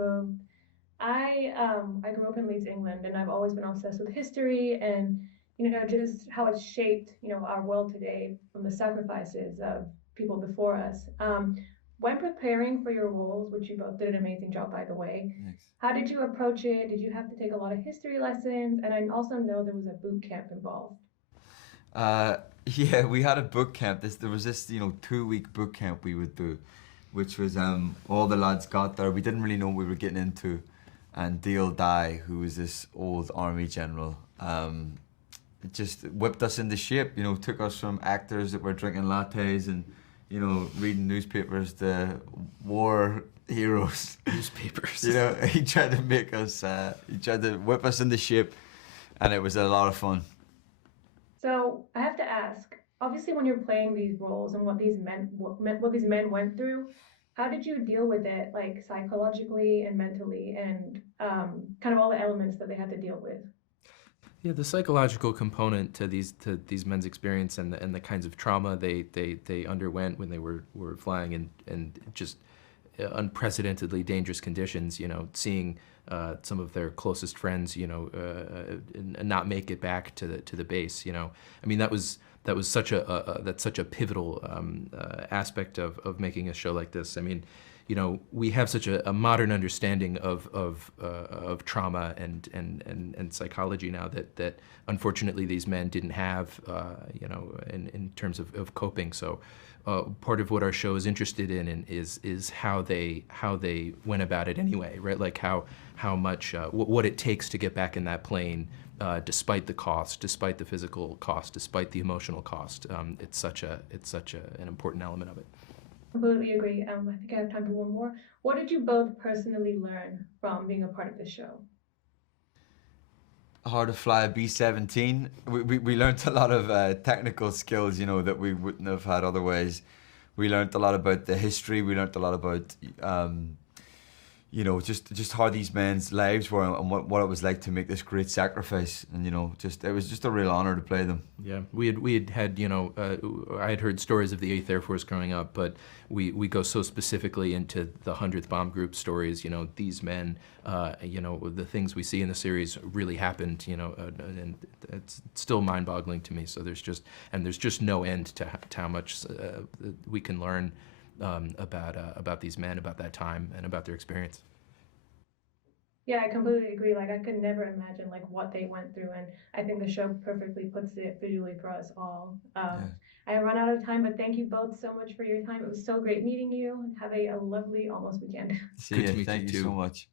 both. I grew up in Leeds, England, and I've always been obsessed with history and just how it's shaped our world today from the sacrifices of people before us. When preparing for your roles, which you both did an amazing job, by the way, Thanks. how did you approach it? Did you have to take a lot of history lessons? And I also know there was a boot camp involved. Uh, yeah, we had a boot camp. There was this 2 week boot camp we would do, which was all the lads got there. We didn't really know what we were getting into, and Deal Dye, who was this old army general, it just whipped us into shape. Took us from actors that were drinking lattes and reading newspapers to war heroes. Newspapers. He tried to make us. He tried to whip us into shape, and it was a lot of fun. So I have to ask, obviously, when you're playing these roles and what these men went through, how did you deal with it, like psychologically and mentally, and kind of all the elements that they had to deal with? Yeah, the psychological component to these men's experience and the kinds of trauma they underwent when they were flying and just unprecedentedly dangerous conditions. Seeing some of their closest friends, and not make it back to the base. I mean that was such that's such a pivotal aspect of making a show like this. I mean, we have such a modern understanding of trauma and psychology now that unfortunately these men didn't have, in terms of coping. So part of what our show is interested in is how they went about it anyway, right? Like how much what it takes to get back in that plane. Despite the cost, despite the physical cost, despite the emotional cost, it's such an important element of it. Completely agree. I think I have time for one more. What did you both personally learn from being a part of this show? How to fly a B-17. We learned a lot of technical skills, that we wouldn't have had otherwise. We learned a lot about the history. We learned a lot about, just how these men's lives were and what it was like to make this great sacrifice. And it was just a real honor to play them. Yeah, we had I had heard stories of the 8th Air Force growing up, but we go so specifically into the 100th Bomb Group stories. These men, the things we see in the series really happened. And it's still mind-boggling to me. So there's just no end to how much we can learn about these men, about that time, and about their experience. Yeah, I completely agree. Like I could never imagine like what they went through, and I think the show perfectly puts it visually for us all. Yeah. I have run out of time, but thank you both so much for your time. It was so great meeting you, and have a lovely almost weekend. See Good ya. to meet you Thank you so too. much.